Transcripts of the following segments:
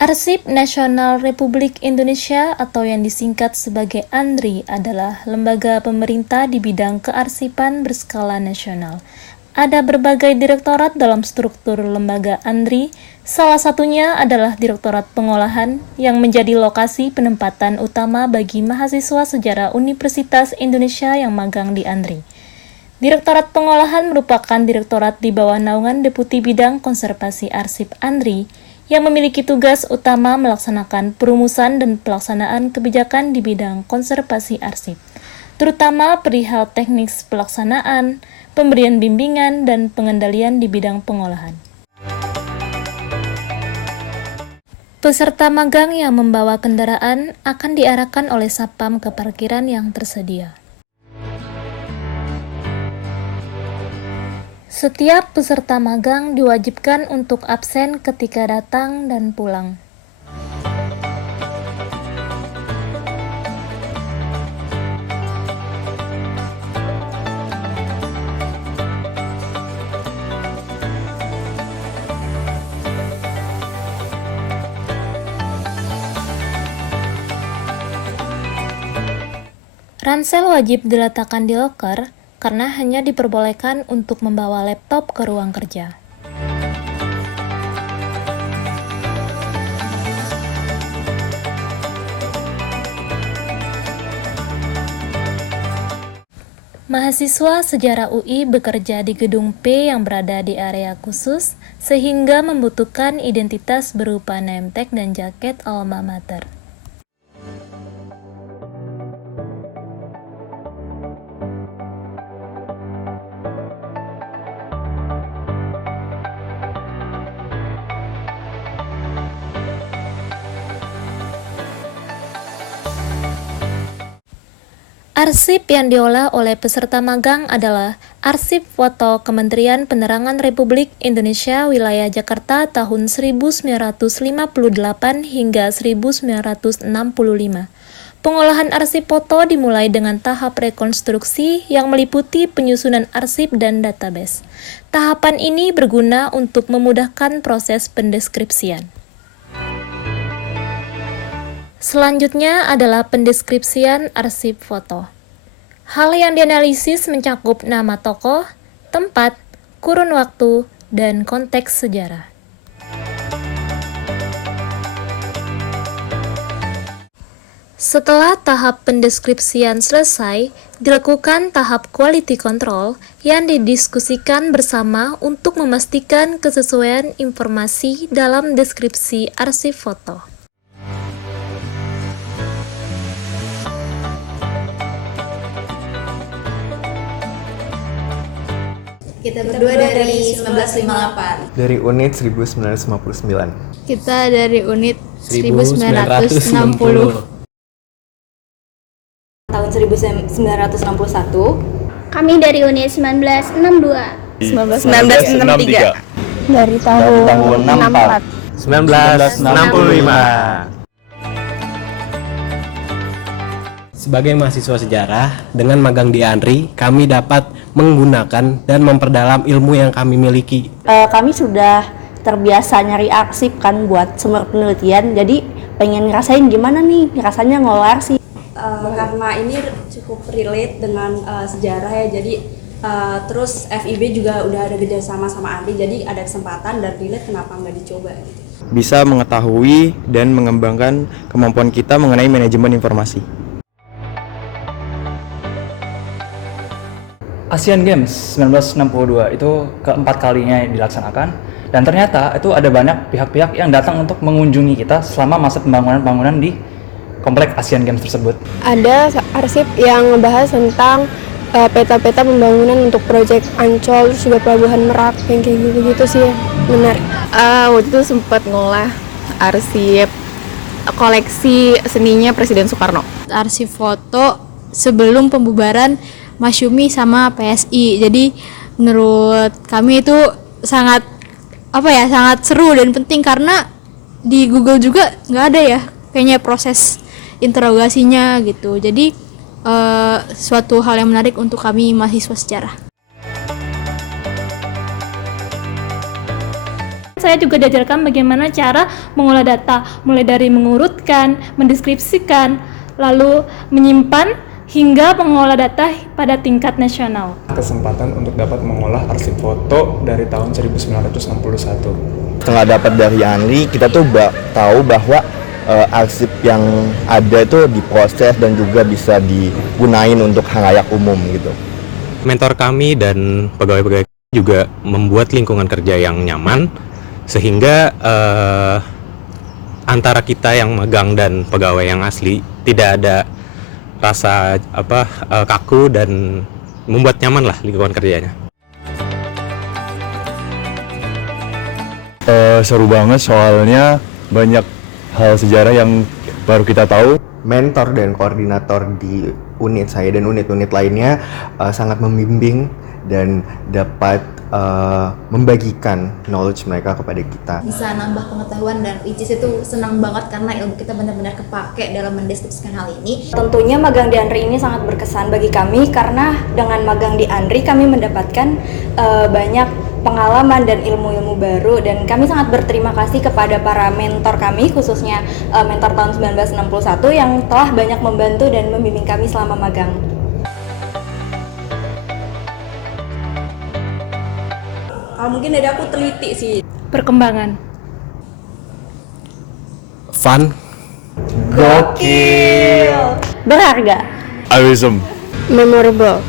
Arsip Nasional Republik Indonesia atau yang disingkat sebagai ANRI adalah lembaga pemerintah di bidang kearsipan berskala nasional. Ada berbagai direktorat dalam struktur lembaga ANRI, salah satunya adalah Direktorat Pengolahan yang menjadi lokasi penempatan utama bagi mahasiswa sejarah Universitas Indonesia yang magang di ANRI. Direktorat Pengolahan merupakan direktorat di bawah naungan Deputi Bidang Konservasi Arsip ANRI yang memiliki tugas utama melaksanakan perumusan dan pelaksanaan kebijakan di bidang konservasi arsip, terutama perihal teknis pelaksanaan, pemberian bimbingan, dan pengendalian di bidang pengolahan. Peserta magang yang membawa kendaraan akan diarahkan oleh Satpam ke parkiran yang tersedia. Setiap peserta magang diwajibkan untuk absen ketika datang dan pulang. Ransel wajib diletakkan di loker karena hanya diperbolehkan untuk membawa laptop ke ruang kerja. Mahasiswa sejarah UI bekerja di gedung P yang berada di area khusus, sehingga membutuhkan identitas berupa name tag dan jaket alma mater. Arsip yang diolah oleh peserta magang adalah arsip foto Kementerian Penerangan Republik Indonesia Wilayah Jakarta tahun 1958 hingga 1965. Pengolahan arsip foto dimulai dengan tahap rekonstruksi yang meliputi penyusunan arsip dan database. Tahapan ini berguna untuk memudahkan proses pendeskripsian. Selanjutnya adalah pendeskripsian arsip foto. Hal yang dianalisis mencakup nama tokoh, tempat, kurun waktu, dan konteks sejarah. Setelah tahap pendeskripsian selesai, dilakukan tahap quality control yang didiskusikan bersama untuk memastikan kesesuaian informasi dalam deskripsi arsip foto. Kita berdua dari 1958. Dari unit 1959. Kita dari unit 1960. Tahun 1961. Kami dari unit 1962. 1963. Dari tahun 64. 1965. Sebagai mahasiswa sejarah, dengan magang di ANRI, kami dapat menggunakan dan memperdalam ilmu yang kami miliki. Kami sudah terbiasa nyari arsip kan buat sumber penelitian, jadi pengen ngerasain gimana nih rasanya ngolah arsip. Karena ini cukup relate dengan sejarah ya, jadi terus FIB juga udah ada kerjasama sama ANRI, jadi ada kesempatan dan relate, kenapa nggak dicoba gitu. Bisa mengetahui dan mengembangkan kemampuan kita mengenai manajemen informasi. Asian Games 1962 itu keempat kalinya dilaksanakan, dan ternyata itu ada banyak pihak-pihak yang datang untuk mengunjungi kita selama masa pembangunan di komplek Asian Games tersebut. Ada arsip yang ngebahas tentang peta-peta pembangunan untuk proyek Ancol, terus juga Pelabuhan Merak, yang kayak gitu-gitu sih ya, menarik. Waktu itu sempat ngolah arsip koleksi seninya Presiden Soekarno. Arsip foto sebelum pembubaran Masyumi sama PSI. Jadi menurut kami itu sangat seru dan penting, karena di Google juga nggak ada ya kayaknya proses interogasinya gitu. Jadi suatu hal yang menarik untuk kami mahasiswa sejarah. Saya juga diajarkan bagaimana cara mengolah data, mulai dari mengurutkan, mendeskripsikan, lalu menyimpan, hingga mengolah data pada tingkat nasional. Kesempatan untuk dapat mengolah arsip foto dari tahun 1961. Setelah dapat dari Andri, kita tuh tahu bahwa arsip yang ada itu diproses dan juga bisa digunain untuk halayak umum gitu. Mentor kami dan pegawai-pegawai juga membuat lingkungan kerja yang nyaman, sehingga antara kita yang megang dan pegawai yang asli tidak ada rasa kaku dan membuat nyaman lah lingkungan kerjanya. Seru banget soalnya banyak hal sejarah yang baru kita tahu. Mentor dan koordinator di unit saya dan unit-unit lainnya sangat membimbing dan dapat membagikan knowledge mereka kepada kita. Bisa nambah pengetahuan dan which is itu senang banget karena ilmu kita benar-benar kepake dalam mendeskripsikan hal ini. Tentunya magang di Andri ini sangat berkesan bagi kami karena dengan magang di Andri kami mendapatkan banyak pengalaman dan ilmu-ilmu baru, dan kami sangat berterima kasih kepada para mentor kami, khususnya mentor tahun 1961 yang telah banyak membantu dan membimbing kami selama magang. Mungkin dari aku teliti sih. Perkembangan. Fun. Gokil. Berharga. Awesome. Memorable.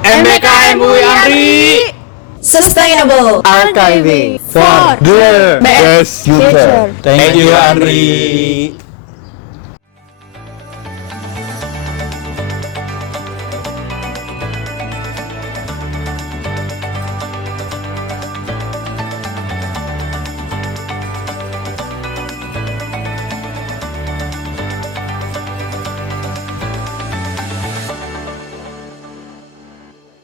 MBKM UI Andri. Sustainable Archiving For the best future. Thank you Andri.